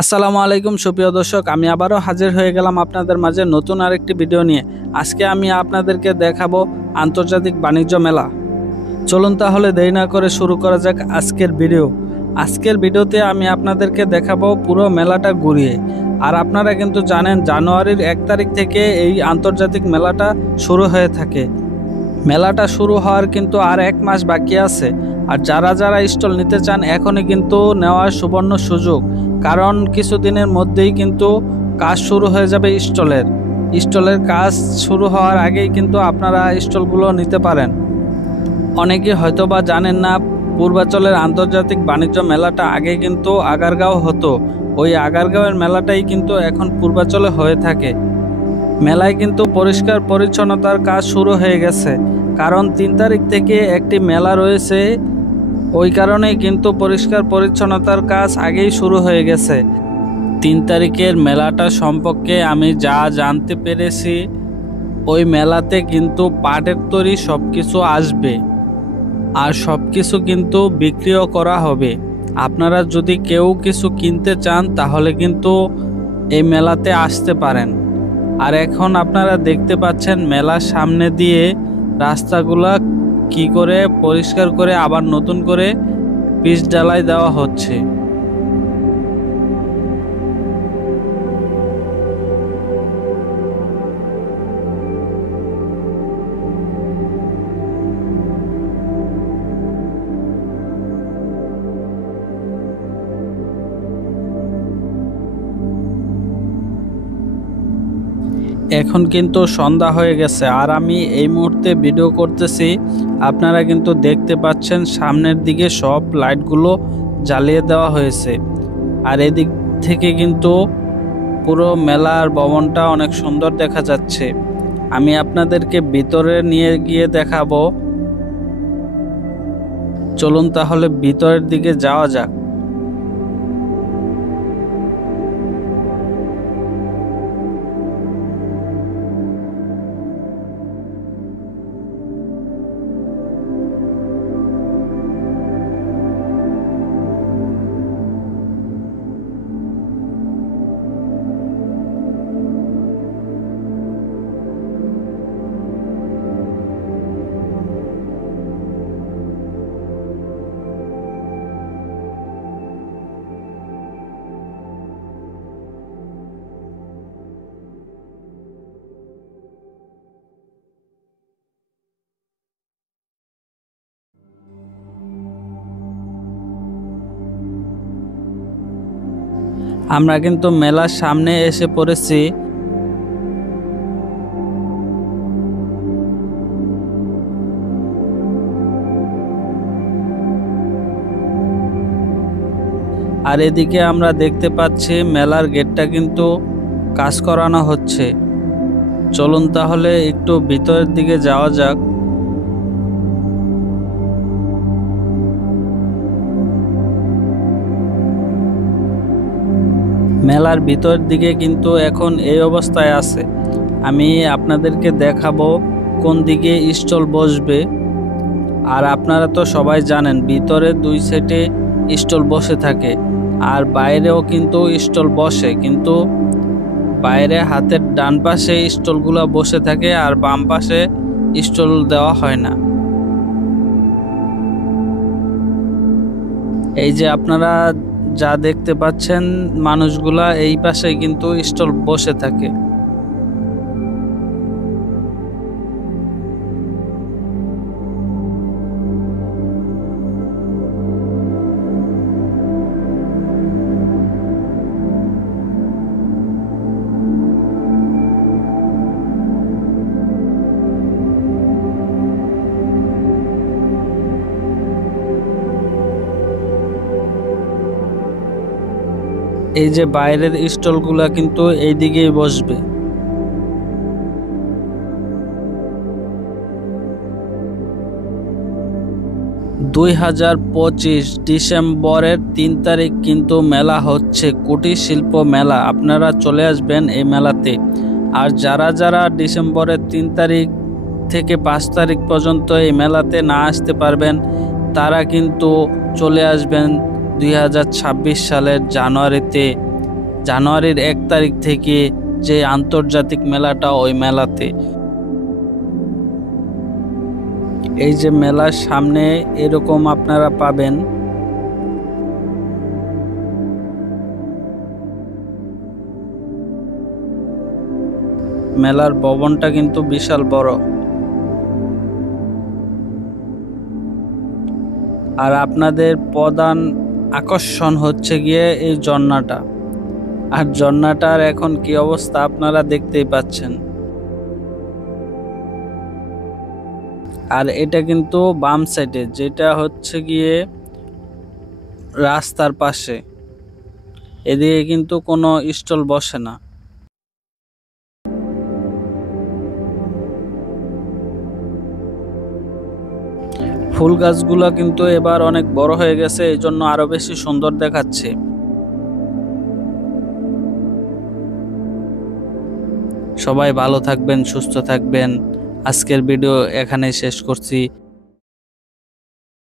আসসালামু আলাইকুম সুপ্রিয় দর্শক, আমি আবারও হাজির হয়ে গেলাম আপনাদের মাঝে নতুন আরেকটি ভিডিও নিয়ে। আজকে আমি আপনাদেরকে দেখাবো আন্তর্জাতিক বাণিজ্য মেলা। চলুন তাহলে দেরি না করে শুরু করা যাক আজকের ভিডিও। আজকের ভিডিওতে আমি আপনাদেরকে দেখাবো পুরো মেলাটা ঘুরিয়ে। আর আপনারা কিন্তু জানেন জানুয়ারির 1 তারিখ থেকে এই আন্তর্জাতিক মেলাটা শুরু হয়ে থাকে। মেলাটা শুরু হওয়ার কিন্তু আর 1 মাস বাকি আছে। আর যারা যারা স্টল নিতে চান এখনই কিন্তু নেওয়ার সুবর্ণ সুযোগ, কারণ কিছুদিনের মধ্যেই কিন্তু কাজ শুরু হয়ে যাবে স্টলের কাজ শুরু হওয়ার আগেই কিন্তু আপনারা স্টলগুলো নিতে পারেন। অনেকে হয়তোবা জানেন না, পূর্বাঞ্চলের আন্তর্জাতিক বাণিজ্য মেলাটা আগে কিন্তু আগারগাঁও হতো। ওই আগারগাঁওয়ের মেলাটাই কিন্তু এখন পূর্বাঞ্চলে হয়ে থাকে। মেলায় কিন্তু পরিষ্কার পরিচ্ছন্নতার কাজ শুরু হয়ে গেছে, কারণ 3 তারিখ থেকে একটি মেলা রয়েছে। ওই কারণেই কিন্তু পরিষ্কার পরিচ্ছন্নতার কাজ আগেই শুরু হয়ে গেছে। 3 তারিখের মেলাটা সম্পর্কে আমি যা জানতে পেরেছি, ওই মেলাতে কিন্তু পাটের তৈরি সব কিছু আসবে, আর সব কিছু কিন্তু বিক্রিও করা হবে। আপনারা যদি কেউ কিছু কিনতে চান তাহলে কিন্তু এই মেলাতে আসতে পারেন। আর এখন আপনারা দেখতে পাচ্ছেন মেলার সামনে দিয়ে রাস্তাগুলা কি করে পরিষ্কার করে আবার নতুন করে পিচ ঢালাই দেওয়া হচ্ছে। এখন কিন্তু সন্ধ্যা হয়ে গেছে, আর আমি এই মুহূর্তে ভিডিও করতেছি। আপনারা কিন্তু দেখতে পাচ্ছেন সামনের দিকে সব লাইটগুলো জ্বালিয়ে দেওয়া হয়েছে। আর এদিক থেকে কিন্তু পুরো মেলার ভবনটা অনেক সুন্দর দেখা যাচ্ছে। আমি আপনাদেরকে ভিতরে নিয়ে গিয়ে দেখাবো। চলুন তাহলে ভিতরের দিকে যাওয়া যাক। আমরা কিন্তু মেলার সামনে এসে পড়েছি। আর এদিকে আমরা দেখতে পাচ্ছি মেলার গেটটা কিন্তু কাজ করানো হচ্ছে। চলুন তাহলে একটু ভিতরের দিকে যাওয়া যাক। মেলার ভিতরের দিকে কিন্তু এখন এই অবস্থায় আছে। আমি আপনাদেরকে দেখাবো কোন দিকে স্টল বসবে। আর আপনারা তো সবাই জানেন ভিতরে 2 সাইডে স্টল বসে থাকে, আর বাইরেও কিন্তু স্টল বসে, কিন্তু বাইরে হাতের ডান পাশে স্টলগুলো বসে থাকে আর বাম পাশে স্টল দেওয়া হয় না। এই যে আপনারা যা দেখতে পাচ্ছেন মানুষগুলা এই পাশে কিন্তু স্টল বসে থাকে। এই যে বাইরের স্টলগুলা কিন্তু এই দিকেই বসবে। 2025 ডিসেম্বরের 3 তারিখ কিন্তু মেলা হচ্ছে, কুটির শিল্প মেলা। আপনারা চলে আসবেন এই মেলাতে। আর যারা যারা ডিসেম্বরের 3 তারিখ থেকে 5 তারিখ পর্যন্ত এই মেলাতে না আসতে পারবেন, তারা কিন্তু চলে আসবেন 2026 সালের জানুয়ারিতে জানুয়ারির 1 তারিখ থেকে যে আন্তর্জাতিক মেলাটা, ওই মেলাতে। এই যে মেলার সামনে এরকম আপনারা পাবেন মেলার ভবনটা কিন্তু বিশাল বড়। আর আপনাদের প্রধান আকর্ষণ হচ্ছে গিয়ে এই ঝর্ণাটা। আর ঝর্ণাটার এখন কি অবস্থা আপনারা দেখতেই পাচ্ছেন। আর এটা কিন্তু বাম সাইডে, যেটা হচ্ছে গিয়ে রাস্তার পাশে। এদিকে কিন্তু কোনো স্টল বসে না। ফুল গাছগুলো কিন্তু এবার অনেক বড় হয়ে গেছে, এই জন্য আরো বেশি সুন্দর দেখাচ্ছে। সবাই ভালো থাকবেন, সুস্থ থাকবেন। আজকের ভিডিও এখানেই শেষ করছি।